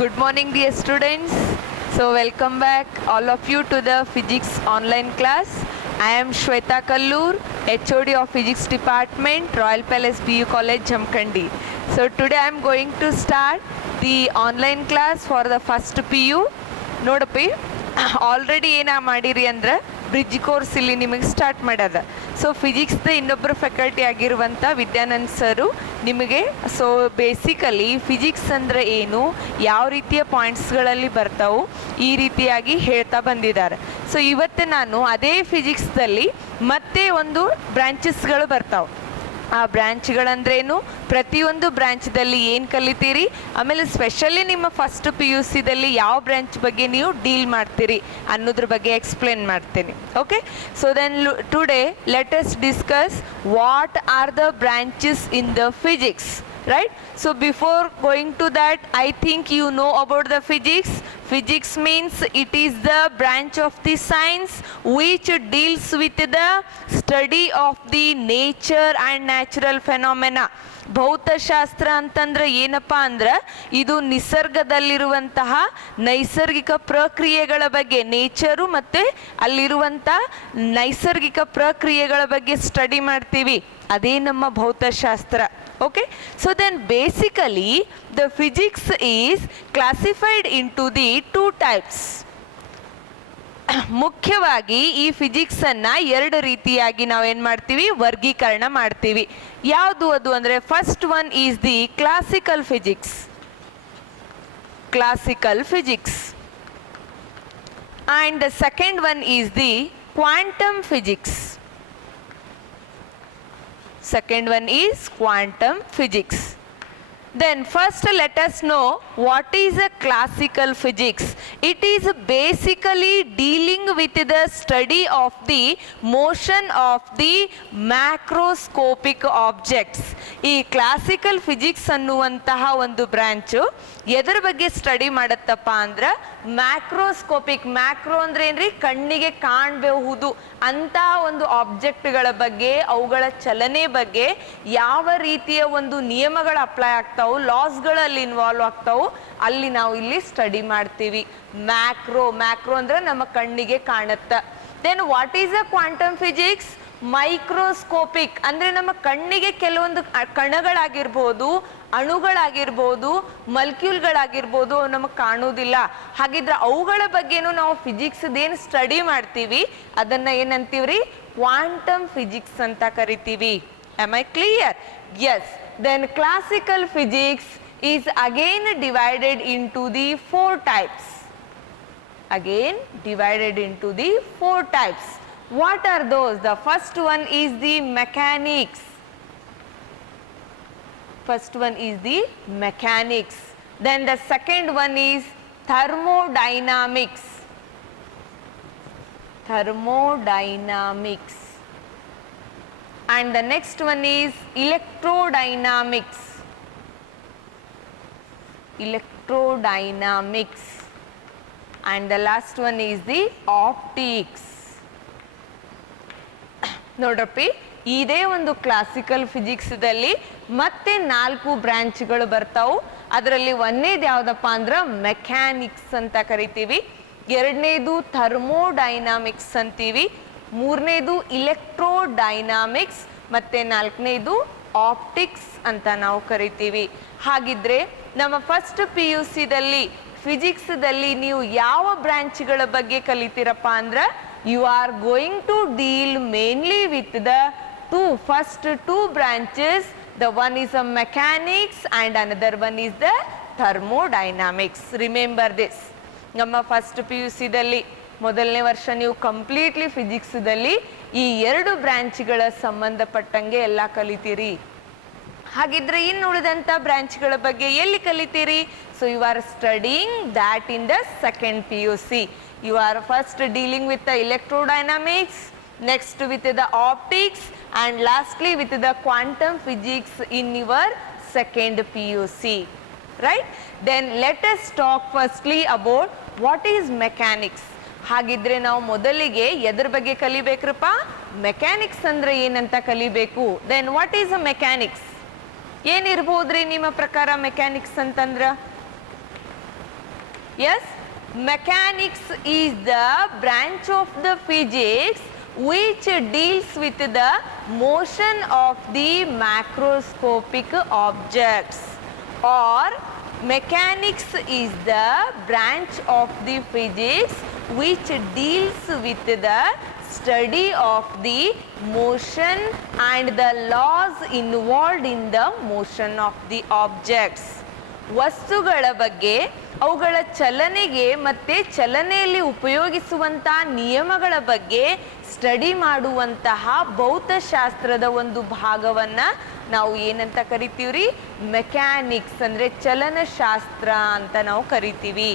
Good morning, dear students. So, welcome back all of you to the physics online class. I am Shweta Kallur, HOD of Physics Department, Royal Palace BU College, Jamkhandi. So, today I am going to start the online class for the first PU. ನೋಡಪ್ಪಿ already ಏನ ಮಾಡಿರಿ ಅಂದ್ರೆ bridge course ಇಲ್ಲಿ ನಿಮಗೆ start ಮಾಡ್ಯದ. So ಫಿಸಿಕ್ಸ್ದ ಇನ್ನೊಬ್ಬರು faculty ಆಗಿರುವಂಥ ವಿದ್ಯಾನಂದ್ ಸರು ನಿಮಗೆ so basically physics ಅಂದರೆ ಏನು, ಯಾವ ರೀತಿಯ ಪಾಯಿಂಟ್ಸ್ಗಳಲ್ಲಿ ಬರ್ತಾವು, ಈ ರೀತಿಯಾಗಿ ಹೇಳ್ತಾ ಬಂದಿದ್ದಾರೆ. ಸೊ ಇವತ್ತು ನಾನು ಅದೇ ಫಿಸಿಕ್ಸ್ದಲ್ಲಿ ಮತ್ತೆ ಒಂದು ಬ್ರಾಂಚಸ್ಗಳು ಬರ್ತಾವೆ. ಆ ಬ್ರ್ಯಾಂಚ್ಗಳಂದ್ರೇನು, ಪ್ರತಿಯೊಂದು ಬ್ರ್ಯಾಂಚ್ದಲ್ಲಿ ಏನು ಕಲಿತೀರಿ, ಆಮೇಲೆ ಸ್ಪೆಷಲಿ ನಿಮ್ಮ ಫಸ್ಟ್ PUCದಲ್ಲಿ ಯಾವ ಬ್ರ್ಯಾಂಚ್ ಬಗ್ಗೆ ನೀವು ಡೀಲ್ ಮಾಡ್ತೀರಿ ಅನ್ನೋದ್ರ ಬಗ್ಗೆ ಎಕ್ಸ್ಪ್ಲೇನ್ ಮಾಡ್ತೀನಿ. Okay, so then today let us discuss what are the branches in the physics. Right? So before going to that, I think you know about the physics. Physics means it is the branch of the science which deals with the study of the nature and natural phenomena. ಭೌತಶಾಸ್ತ್ರ ಅಂತಂದ್ರೆ ಏನಪ್ಪ ಅಂದ್ರೆ ಇದು ನಿಸರ್ಗದಲ್ಲಿರುವಂತಹ ನೈಸರ್ಗಿಕ ಪ್ರಕ್ರಿಯೆಗಳ ಬಗ್ಗೆ, nature ಮತ್ತು ಅಲ್ಲಿರುವಂಥ ನೈಸರ್ಗಿಕ ಪ್ರಕ್ರಿಯೆಗಳ ಬಗ್ಗೆ ಸ್ಟಡಿ ಮಾಡ್ತೀವಿ, ಅದೇ ನಮ್ಮ ಭೌತಶಾಸ್ತ್ರ. Okay, so then basically the physics is classified into the two types. ಮುಖ್ಯವಾಗಿ ಈ ಫಿಸಿಕ್ಸ್ ಅನ್ನ ಎರಡು ರೀತಿಯಾಗಿ ನಾವು ಏನು ಮಾಡ್ತೀವಿ, ವರ್ಗೀಕರಣ ಮಾಡ್ತೀವಿ. ಯಾವುದು ಅದು ಅಂದರೆ first one is the classical physics. Classical physics and the second one is the quantum physics. Second one is quantum physics. Then first let us know what is a classical physics. It is basically dealing with the study of the motion of the macroscopic objects. ಈ classical physics ಅನ್ನುವಂತಹ ಒಂದು branch ಎದರ ಬಗ್ಗೆ study ಮಾಡತ್ತಪ್ಪ ಅಂದ್ರೆ macroscopic. Macro ಅಂದ್ರೆ ಏನ್ರಿ, ಕಣ್ಣಿಗೆ ಕಾಣಬಹುದು ಅಂತಹ ಒಂದು ಆಬ್ಜೆಕ್ಟ್ಗಳ ಬಗ್ಗೆ, ಅವುಗಳ ಚಲನೆ ಬಗ್ಗೆ ಯಾವ ರೀತಿಯ ಒಂದು ನಿಯಮಗಳು ಅಪ್ಲೈ ಆಗ್ತಾವು, ಲಾಸ್ಗಳಲ್ಲಿ ಇನ್ವಾಲ್ವ್ ಆಗ್ತಾವು, ಅಲ್ಲಿ ನಾವು ಇಲ್ಲಿ ಸ್ಟಡಿ ಮಾಡ್ತೀವಿ. ಮ್ಯಾಕ್ರೋ ಅಂದ್ರೆ ನಮ್ಮ ಕಣ್ಣಿಗೆ ಕಾಣುತ್ತ. Then what is a quantum physics? Microscopic ಅಂದ್ರೆ ನಮ್ಮ ಕಣ್ಣಿಗೆ ಕೆಲವೊಂದು ಕಣಗಳಾಗಿರ್ಬೋದು, ಅಣುಗಳಾಗಿರ್ಬೋದು, ಮಲ್ಕ್ಯೂಲ್ಗಳಾಗಿರ್ಬೋದು, ನಮಗೆ ಕಾಣುವುದಿಲ್ಲ. ಹಾಗಿದ್ರೆ ಅವುಗಳ ಬಗ್ಗೆನೂ ನಾವು ಫಿಸಿಕ್ಸ್ ಏನು ಸ್ಟಡಿ ಮಾಡ್ತೀವಿ ಅದನ್ನ ಏನಂತೀವ್ರಿ, ಕ್ವಾಂಟಮ್ ಫಿಸಿಕ್ಸ್ ಅಂತ ಕರಿತೀವಿ. Am I clear? Yes. Then classical physics is again divided into the four types. Again divided into the four types. What are those? The first one is the mechanics. First one is the mechanics. Then the second one is thermodynamics. Thermodynamics. And the next one is electrodynamics. Electrodynamics. And the last one is the optics. ನೋಡ್ರಪ್ಪಿ, ಇದೇ ಒಂದು classical ಫಿಸಿಕ್ಸ್ದಲ್ಲಿ ಮತ್ತೆ 4 ಬ್ರಾಂಚ್ಗಳು ಬರ್ತಾವು. ಅದರಲ್ಲಿ ಒಂದೇದು ಯಾವುದಪ್ಪ ಅಂದ್ರೆ mechanics ಅಂತ ಕರಿತೀವಿ, ಎರಡನೇದು ಥರ್ಮೋಡೈನಾಮಿಕ್ಸ್ ಅಂತೀವಿ, ಮೂರನೇದು ಇಲೆಕ್ಟ್ರೋಡೈನಾಮಿಕ್ಸ್, ಮತ್ತೆ ನಾಲ್ಕನೇದು ಆಪ್ಟಿಕ್ಸ್ ಅಂತ ನಾವು ಕರಿತೀವಿ. ಹಾಗಿದ್ರೆ ನಮ್ಮ ಫಸ್ಟ್ PUCದಲ್ಲಿ ಫಿಸಿಕ್ಸ್ದಲ್ಲಿ ನೀವು ಯಾವ ಬ್ರಾಂಚ್ಗಳ ಬಗ್ಗೆ ಕಲಿತೀರಪ್ಪ ಅಂದ್ರೆ you are going to deal mainly with the first two branches. The one is a mechanics and another one is the thermodynamics. Remember this. ನಮ್ಮ ಫಸ್ಟ್ PUCದಲ್ಲಿ ಮೊದಲನೇ ವರ್ಷ ನೀವು ಕಂಪ್ಲೀಟ್ಲಿ ಫಿಸಿಕ್ಸ್ದಲ್ಲಿ ಈ ಎರಡು ಬ್ರಾಂಚ್ಗಳ ಸಂಬಂಧಪಟ್ಟಂಗೆ ಎಲ್ಲ ಕಲಿತೀರಿ. ಹಾಗಿದ್ರೆ ಇನ್ನು ಉಳಿದಂಥ ಬ್ರಾಂಚ್ಗಳ ಬಗ್ಗೆ ಎಲ್ಲಿ ಕಲಿತೀರಿ? So you are studying that in the second PUC. You are first dealing with the electrodynamics, next with the optics, and lastly with the quantum physics in your second PUC. Right? Then let us talk firstly about what is mechanics. ಹಾಗಿದ್ರೆ ನಾವು ಮೊದಲಿಗೆ ಎದರ ಬಗ್ಗೆ ಕಲಿಬೇಕ್ರಪ್ಪ? Mechanics ಅಂದ್ರೆ ಏನಂತ ಕಲಿಬೇಕು. Then what is a mechanics? ಏನಿರ್ಬೋದ್ರಿ ನಿಮ್ಮ ಪ್ರಕಾರ ಮೆಕ್ಯಾನಿಕ್ಸ್ ಅಂತಂದ್ರ? Yes, mechanics is the branch of the physics which deals with the motion of the macroscopic objects, or mechanics is the branch of the physics which deals with the study of the motion and the laws involved in the motion of the objects. ವಸ್ತುಗಳ ಬಗ್ಗೆ, ಅವುಗಳ ಚಲನೆಗೆ ಮತ್ತು ಚಲನೆಯಲ್ಲಿ ಉಪಯೋಗಿಸುವಂತಹ ನಿಯಮಗಳ ಬಗ್ಗೆ study ಮಾಡುವಂತಹ ಭೌತಶಾಸ್ತ್ರದ ಒಂದು ಭಾಗವನ್ನು ನಾವು ಏನಂತ ಕರಿತೀವ್ರಿ? ಮೆಕ್ಯಾನಿಕ್ಸ್ ಅಂದರೆ ಚಲನಶಾಸ್ತ್ರ ಅಂತ ನಾವು ಕರಿತೀವಿ.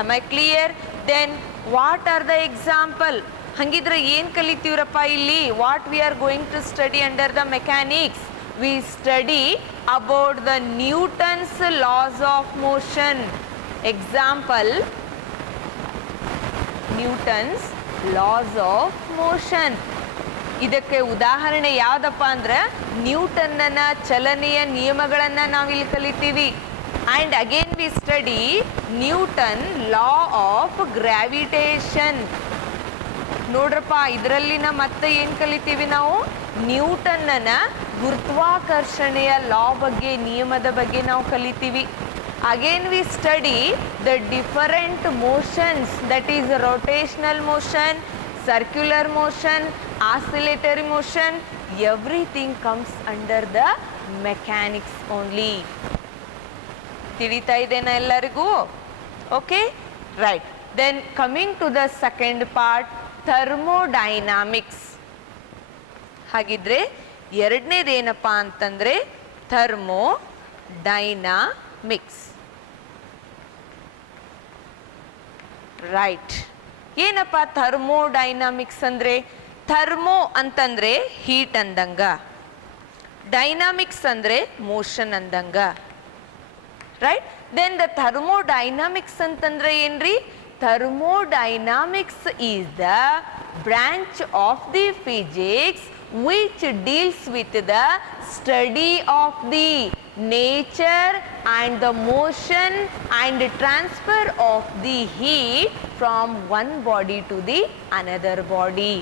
Am I clear? Then what are the example? ಹಂಗಿದ್ರೆ ಏನು ಕಲಿತೀವ್ರಪ್ಪ ಇಲ್ಲಿ? What we are going to study under the mechanics? We study about the Newton's laws of motion. Example, Newton's laws of motion. ಇದಕ್ಕೆ ಉದಾಹರಣೆ ಯಾವುದಪ್ಪ ಅಂದ್ರೆ ನ್ಯೂಟನ್ನ ಚಲನೆಯ ನಿಯಮಗಳನ್ನು ನಾವಿಲ್ಲಿ ಕಲಿತೀವಿ. And again we study Newton law of gravitation. ನೋಡ್ರಪ್ಪ, ಇದರಲ್ಲಿನ ಮತ್ತೆ ಏನು ಕಲಿತೀವಿ ನಾವು? ನ್ಯೂಟನ್ನ ಗುರುತ್ವಾಕರ್ಷಣೆಯ ಲಾ ಬಗ್ಗೆ, ನಿಯಮದ ಬಗ್ಗೆ ನಾವು ಕಲಿತೀವಿ. Again we study the different motions, that is rotational motion, circular motion, oscillatory motion. Everything comes under the mechanics only. ತಿಳಿತಾ ಇದೆನಾ ಎಲ್ಲರಿಗೂ? Okay, right. Then coming to the second part, thermodynamics. ಹಾಗಿದ್ರೆ ಎರಡನೇದೇನಪ್ಪ ಅಂತಂದರೆ ಥರ್ಮೋಡೈನಾಮಿಕ್ಸ್. ರೈಟ್. ಏನಪ್ಪ thermodynamics ಅಂದರೆ? Thermo ಅಂತಂದರೆ heat ಅಂದಂಗ, ಡೈನಾಮಿಕ್ಸ್ ಅಂದರೆ ಮೋಷನ್ ಅಂದಂಗ. ರೈಟ್. ದೆನ್ ದ ಥರ್ಮೋಡೈನಾಮಿಕ್ಸ್ ಅಂತಂದ್ರೆ ಏನ್ರಿ? Thermodynamics is the branch of the physics which deals with the study of the nature and the motion and transfer of the heat from one body to the another body.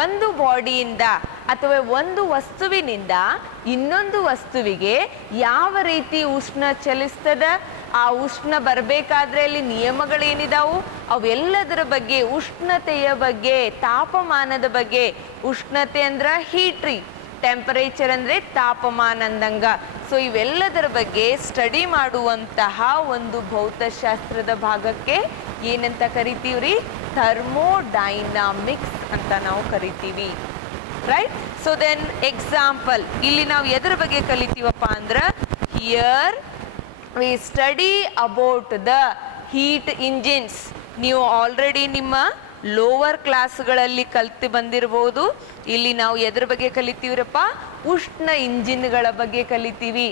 ಒಂದು ಬಾಡಿಯಿಂದ ಅಥವಾ ಒಂದು ವಸ್ತುವಿನಿಂದ ಇನ್ನೊಂದು ವಸ್ತುವಿಗೆ ಯಾವ ರೀತಿ ಉಷ್ಣ ಚಲಿಸ್ತದ, ಆ ಉಷ್ಣ ಬರಬೇಕಾದ್ರೆ ಅಲ್ಲಿ ನಿಯಮಗಳೇನಿದಾವು, ಅವೆಲ್ಲದರ ಬಗ್ಗೆ, ಉಷ್ಣತೆಯ ಬಗ್ಗೆ, ತಾಪಮಾನದ ಬಗ್ಗೆ. ಉಷ್ಣತೆ ಅಂದ್ರೆ ಹೀಟ್ ರೀ, ಟೆಂಪರೇಚರ್ ಅಂದರೆ ತಾಪಮಾನ ಅಂದಂಗ. ಸೊ ಇವೆಲ್ಲದರ ಬಗ್ಗೆ ಸ್ಟಡಿ ಮಾಡುವಂತಹ ಒಂದು ಭೌತಶಾಸ್ತ್ರದ ಭಾಗಕ್ಕೆ ಏನಂತ ಕರಿತೀವ್ರಿ? ಥರ್ಮೋಡೈನಾಮಿಕ್ಸ್ ಅಂತ ನಾವು ಕರಿತೀವಿ. ರೈಟ್. ಸೊ ದೆನ್ ಎಕ್ಸಾಂಪಲ್, ಇಲ್ಲಿ ನಾವು ಎದರ ಬಗ್ಗೆ ಕಲಿತೀವಪ್ಪ ಅಂದ್ರೆ, here V study about the heat engines. ನೀವು ಆಲ್ರೆಡಿ ನಿಮ್ಮ ಲೋವರ್ ಕ್ಲಾಸ್ಗಳಲ್ಲಿ ಕಲ್ತು ಬಂದಿರ್ಬೋದು. ಇಲ್ಲಿ ನಾವು ಎದ್ರ ಬಗ್ಗೆ ಕಲಿತೀವ್ರಪ್ಪ? ಉಷ್ಣ ಇಂಜಿನ್ಗಳ ಬಗ್ಗೆ ಕಲಿತೀವಿ.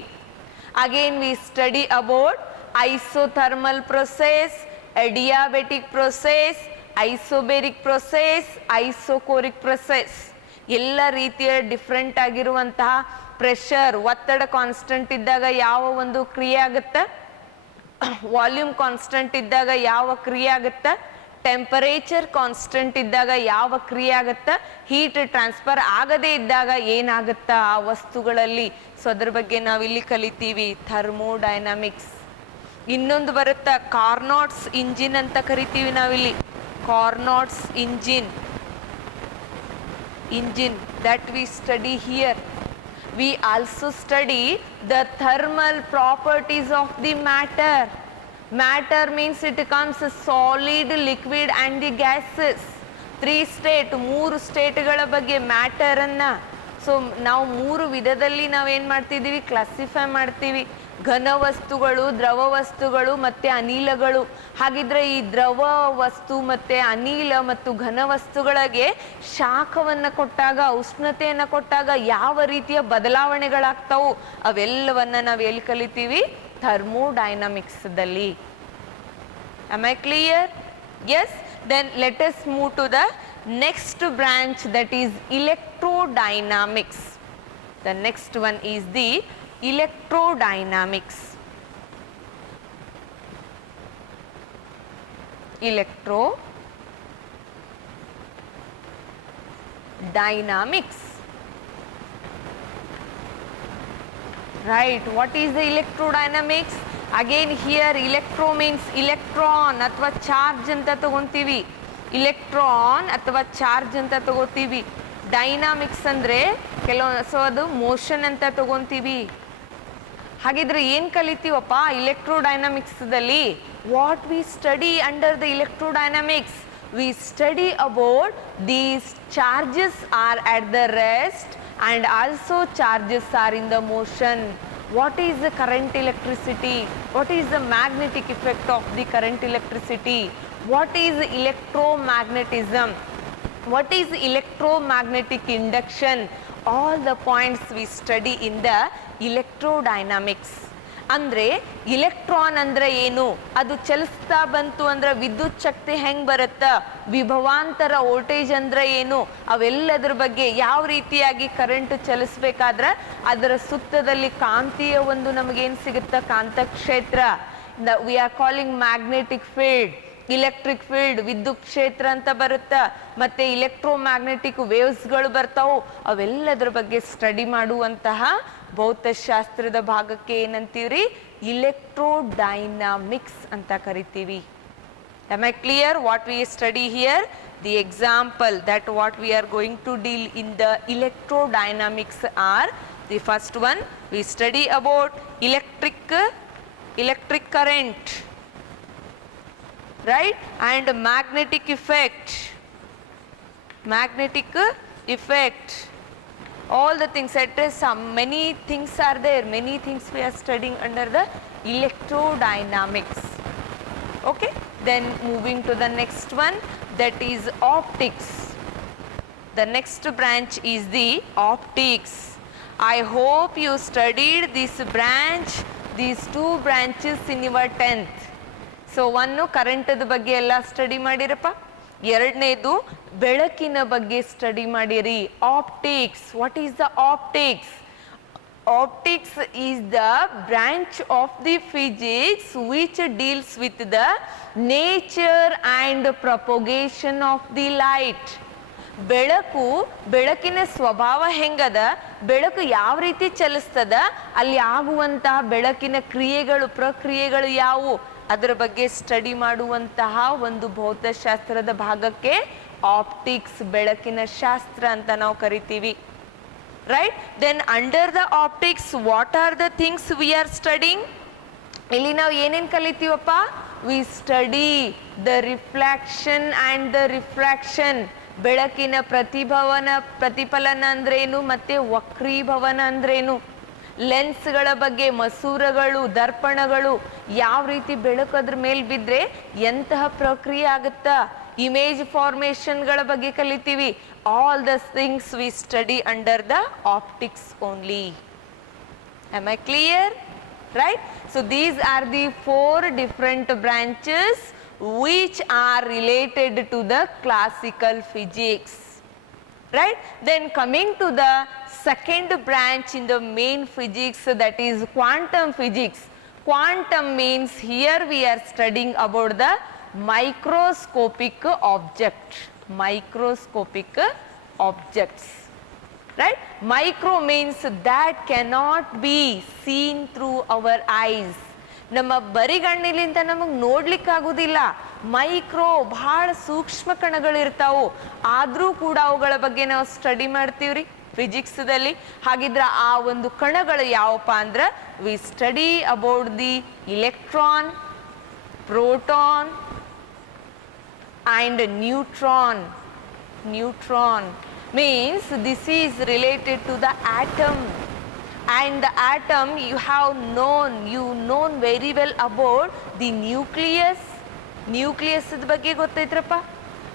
Again we study about isothermal process, adiabatic process, isobaric process, isochoric process. ಎಲ್ಲ ರೀತಿಯ ಡಿಫ್ರೆಂಟ್ ಆಗಿರುವಂತಹ ಪ್ರೆಷರ್, ಒತ್ತಡ ಕಾನ್ಸ್ಟೆಂಟ್ ಇದ್ದಾಗ ಯಾವ ಒಂದು ಕ್ರಿಯೆ ಆಗುತ್ತೆ, ವಾಲ್ಯೂಮ್ ಕಾನ್ಸ್ಟೆಂಟ್ ಇದ್ದಾಗ ಯಾವ ಕ್ರಿಯೆ ಆಗುತ್ತೆ, ಟೆಂಪರೇಚರ್ ಕಾನ್ಸ್ಟೆಂಟ್ ಇದ್ದಾಗ ಯಾವ ಕ್ರಿಯೆ ಆಗುತ್ತೆ, ಹೀಟ್ ಟ್ರಾನ್ಸ್ಫರ್ ಆಗದೇ ಇದ್ದಾಗ ಏನಾಗುತ್ತಾ ಆ ವಸ್ತುಗಳಲ್ಲಿ. ಸೊ ಅದ್ರ ಬಗ್ಗೆ ನಾವಿಲ್ಲಿ ಕಲಿತೀವಿ ಥರ್ಮೋಡೈನಾಮಿಕ್ಸ್. ಇನ್ನೊಂದು ಬರುತ್ತಾ ಕಾರ್ನಾಟ್ಸ್ ಇಂಜಿನ್ ಅಂತ ಕರಿತೀವಿ ನಾವಿಲ್ಲಿ. ಕಾರ್ನಾಟ್ಸ್ engine that we study here. We also study the thermal properties of the matter. Matter means it comes solid, liquid and the gases. 3 state, 3 ಸ್ಟೇಟ್ಗಳ ಬಗ್ಗೆ ಮ್ಯಾಟರನ್ನ. ಸೊ ನಾವು 3 ವಿಧದಲ್ಲಿ ನಾವೇನು ಮಾಡ್ತಿದ್ದೀವಿ? ಕ್ಲಾಸಿಫೈ ಮಾಡ್ತೀವಿ. ಘನ ವಸ್ತುಗಳು, ದ್ರವ ವಸ್ತುಗಳು ಮತ್ತು ಅನಿಲಗಳು. ಹಾಗಿದ್ರೆ ಈ ದ್ರವ ವಸ್ತು ಮತ್ತು ಅನಿಲ ಮತ್ತು ಘನ ವಸ್ತುಗಳಿಗೆ ಶಾಖವನ್ನು ಕೊಟ್ಟಾಗ, ಉಷ್ಣತೆಯನ್ನು ಕೊಟ್ಟಾಗ ಯಾವ ರೀತಿಯ ಬದಲಾವಣೆಗಳಾಗ್ತಾವು ಅವೆಲ್ಲವನ್ನು ನಾವು ಎಲ್ಲಿ ಕಲಿತೀವಿ? ಥರ್ಮೋಡೈನಾಮಿಕ್ಸ್ದಲ್ಲಿ. Am I clear? Yes. Then let us move to the next branch, that is electrodynamics. The next one is the electrodynamics. electrodynamics. Right, what is the electrodynamics? Again here electro means electron ಅಥವಾ charge ಅಂತ ತಗೊಂತೀವಿ, electron ಅಥವಾ charge ಅಂತ ತಗೋತೀವಿ. Dynamics ಅಂದ್ರೆ ಕೆಲವು ಅದು motion ಅಂತ ತಗೊಂತೀವಿ. ಹಾಗಿದ್ರೆ ಏನ್ ಕಲಿತೀವಪ್ಪ ಇಲೆಕ್ಟ್ರೋಡೈನಾಮಿಕ್ಸ್ದಲ್ಲಿ? What we study under the electrodynamics? We study about these charges are at the rest and also charges are in the motion. What is the current electricity? What is the magnetic effect of the current electricity? What is electromagnetism? What is electromagnetic induction? All the points we study in the electrodynamics. ಅಂದ್ರೆ electron ಅಂದ್ರೆ ಏನು, ಅದು ಚಲಿಸ್ತಾ ಬಂತು ಅಂದ್ರೆ ವಿದ್ಯುತ್ ಶಕ್ತಿ ಹೆಂಗ್ ಬರುತ್ತ, ವಿಭವಾಂತರ voltage ಅಂದ್ರೆ ಏನು, ಅವೆಲ್ಲದ್ರ ಬಗ್ಗೆ ಯಾವ ರೀತಿಯಾಗಿ ಕರೆಂಟ್ ಚಲಿಸ್ಬೇಕಾದ್ರೆ ಅದರ ಸುತ್ತದಲ್ಲಿ ಕಾಂತೀಯ ಒಂದು ನಮಗೇನು ಸಿಗುತ್ತ ಕಾಂತಕ್ಷೇತ್ರ, we are calling magnetic field, electric field ವಿದ್ಯುತ್ ಕ್ಷೇತ್ರ ಅಂತ ಬರುತ್ತಾ, ಮತ್ತೆ ಇಲೆಕ್ಟ್ರೋಮ್ಯಾಗ್ನೆಟಿಕ್ ವೇವ್ಸ್ಗಳು ಬರ್ತಾವು, ಅವೆಲ್ಲದ್ರ ಬಗ್ಗೆ ಸ್ಟಡಿ ಮಾಡುವಂತಹ ಭೌತಶಾಸ್ತ್ರದ ಭಾಗಕ್ಕೆ ಏನಂತೀವ್ರಿ ಇಲೆಕ್ಟ್ರೋಡೈನಾಮಿಕ್ಸ್ ಅಂತ ಕರಿತೀವಿ. Am I clear what we study here? The example that what we are going to deal in the electrodynamics are, the first one we study about electric current, right, and magnetic effect, all the things, many things are there, many things we are studying under the electrodynamics. Okay, then moving to the next one, that is optics. The next branch is the optics. I hope you studied this branch, these two branches in your 10th. So one current ಬಗ್ಗೆ ಎಲ್ಲ study ಮಾಡಿರಪ್ಪ, ಎರಡನೇದು ಬೆಳಕಿನ ಬಗ್ಗೆ study ಮಾಡಿರಿ, optics. What is the optics? Optics is the branch of the physics which deals with the nature and propagation of the light. ಬೆಳಕಿನ ಸ್ವಭಾವ ಹೆಂಗದ, ಬೆಳಕು ಯಾವ ರೀತಿ ಚಲಿಸ್ತದ, ಅಲ್ಲಿ ಆಗುವಂತಹ ಬೆಳಕಿನ ಪ್ರಕ್ರಿಯೆಗಳು ಯಾವುವು, ಅದರ ಬಗ್ಗೆ ಸ್ಟಡಿ ಮಾಡುವಂತಹ ಒಂದು ಭೌತಶಾಸ್ತ್ರದ ಭಾಗಕ್ಕೆ ಆಪ್ಟಿಕ್ಸ್, ಬೆಳಕಿನ ಶಾಸ್ತ್ರ ಅಂತ ನಾವು ಕರಿತೀವಿ. Right? Then under the optics, what are the things we are studying? ಇಲ್ಲಿ ನಾವು ಏನೇನು ಕಲಿತೀವಪ್ಪ? We study the reflection and the refraction. ಬೆಳಕಿನ ಪ್ರತಿಫಲನ ಅಂದ್ರೇನು, ಮತ್ತೆ ವಕ್ರೀಭವನ ಅಂದ್ರೇನು, ಲೆನ್ಸ್ಗಳ ಬಗ್ಗೆ, ಮಸೂರಗಳು, ದರ್ಪಣಗಳು, ಯಾವ ರೀತಿ ಬೆಳಕು ಅದ್ರ ಮೇಲೆ ಬಿದ್ದರೆ ಎಂತಹ ಪ್ರಕ್ರಿಯೆ ಆಗುತ್ತಾ, ಇಮೇಜ್ ಫಾರ್ಮೇಷನ್ಗಳ ಬಗ್ಗೆ ಕಲಿತೀವಿ. All the things we study under the optics only. Am I clear? Right? So these are the 4 different branches which are related to the classical physics. Right? Then coming to the second branch in the main physics, that is quantum physics. Quantum means here we are studying about the microscopic objects. Right? Micro means that cannot be seen through our eyes. ನಮ್ಮ ಬರಿಗಣ್ಣಿಲಿಂದ ನಮಗೆ ನೋಡ್ಲಿಕ್ಕಾಗೋದಿಲ್ಲ. Micro ಬಹಳ ಸೂಕ್ಷ್ಮ ಕಣಗಳಿರ್ತಾವು, ಆದರೂ ಕೂಡ ಅವುಗಳ ಬಗ್ಗೆ ನಾವು study ಮಾಡ್ತೀವ್ರಿ ಫಿಸಿಕ್ಸ್ದಲ್ಲಿ. ಹಾಗಿದ್ರೆ ಆ ಒಂದು ಕಣಗಳು ಯಾವಪ್ಪ ಅಂದ್ರೆ, we study about the electron, proton and neutron. Means this is related to the atom, and the atom you known very well about the nucleus ಬಗ್ಗೆ ಗೊತ್ತೈತ್ರಪ್ಪ.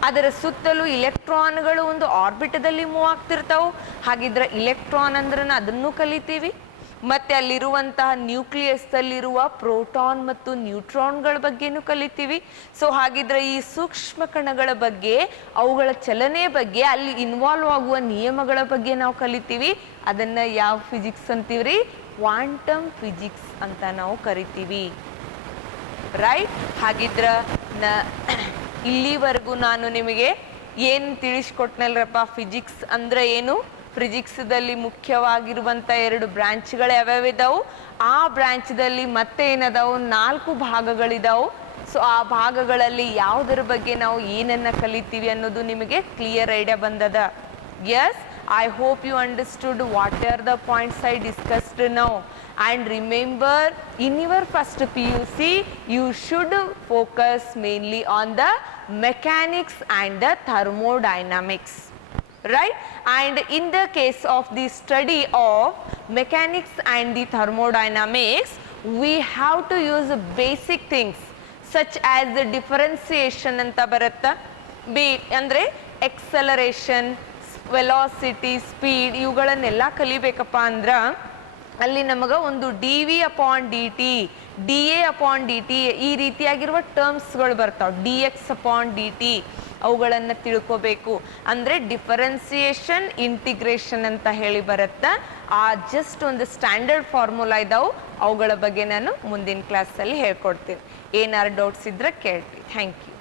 ಅದರ ಸುತ್ತಲೂ ಇಲೆಕ್ಟ್ರಾನ್ಗಳು ಒಂದು ಆರ್ಬಿಟದಲ್ಲಿ ಮೂವ್ ಆಗ್ತಿರ್ತಾವು. ಹಾಗಿದ್ರೆ ಇಲೆಕ್ಟ್ರಾನ್ ಅಂದ್ರೆ ಅದನ್ನು ಕಲಿತೀವಿ, ಮತ್ತೆ ಅಲ್ಲಿರುವಂತಹ ನ್ಯೂಕ್ಲಿಯಸ್ ಅಲ್ಲಿರುವ ಪ್ರೋಟಾನ್ ಮತ್ತು ನ್ಯೂಟ್ರಾನ್ಗಳ ಬಗ್ಗೆನೂ ಕಲಿತೀವಿ. ಸೊ ಹಾಗಿದ್ರೆ ಈ ಸೂಕ್ಷ್ಮ ಕಣಗಳ ಬಗ್ಗೆ, ಅವುಗಳ ಚಲನೆ ಬಗ್ಗೆ, ಅಲ್ಲಿ ಇನ್ವಾಲ್ವ್ ಆಗುವ ನಿಯಮಗಳ ಬಗ್ಗೆ ನಾವು ಕಲಿತೀವಿ. ಅದನ್ನ ಯಾವ ಫಿಸಿಕ್ಸ್ ಅಂತೀವ್ರಿ? ಕ್ವಾಂಟಮ್ ಫಿಸಿಕ್ಸ್ ಅಂತ ನಾವು ಕರಿತೀವಿ. ರೈಟ್? ಹಾಗಿದ್ರ ಇಲ್ಲಿವರೆಗೂ ನಾನು ನಿಮಗೆ ಏನು ತಿಳಿಸ್ಕೊಟ್ನಲ್ರಪ್ಪ, ಫಿಸಿಕ್ಸ್ ಅಂದ್ರೆ ಏನು, ಫಿಸಿಕ್ಸ್ದಲ್ಲಿ ಮುಖ್ಯವಾಗಿರುವಂಥ 2 ಬ್ರಾಂಚ್ಗಳು ಯಾವ್ಯಾವಿದಾವು, ಆ ಬ್ರಾಂಚ್ದಲ್ಲಿ ಮತ್ತೆ ಏನದಾವು 4 ಭಾಗಗಳಿದಾವು. ಸೊ ಆ ಭಾಗಗಳಲ್ಲಿ ಯಾವುದರ ಬಗ್ಗೆ ನಾವು ಏನನ್ನ ಕಲಿತೀವಿ ಅನ್ನೋದು ನಿಮಗೆ ಕ್ಲಿಯರ್ ಐಡಿಯಾ ಬಂದದ. Yes, I hope you understood what are the points I discussed now. And remember, in your first PUC, you should focus mainly on the mechanics and the thermodynamics. Right? And in the case of the study of mechanics and the thermodynamics, we have to use basic things such as the differentiation anta baratta, ಅಂದ್ರೆ acceleration, velocity, speed, ಇವುಗಳನ್ನೆಲ್ಲ ಕಲಿಬೇಕಪ್ಪ ಅಂದ್ರ ಅಲ್ಲಿ ನಮಗೆ ಒಂದು dv/dt, dA/dt ಈ ರೀತಿಯಾಗಿರುವ ಟರ್ಮ್ಸ್ಗಳು ಬರ್ತಾವೆ. dx/dt ಅವುಗಳನ್ನು ತಿಳ್ಕೋಬೇಕು. ಅಂದರೆ ಡಿಫರೆನ್ಸಿಯೇಷನ್, ಇಂಟಿಗ್ರೇಷನ್ ಅಂತ ಹೇಳಿ ಬರುತ್ತೆ. ಆ ಜಸ್ಟ್ ಒಂದು ಸ್ಟ್ಯಾಂಡರ್ಡ್ ಫಾರ್ಮುಲಾ ಇದಾವೆ, ಅವುಗಳ ಬಗ್ಗೆ ನಾನು ಮುಂದಿನ ಕ್ಲಾಸಲ್ಲಿ ಹೇಳ್ಕೊಡ್ತೀನಿ. ಏನಾರು ಡೌಟ್ಸ್ ಇದ್ರೆ ಕೇಳ್ರಿ. Thank you.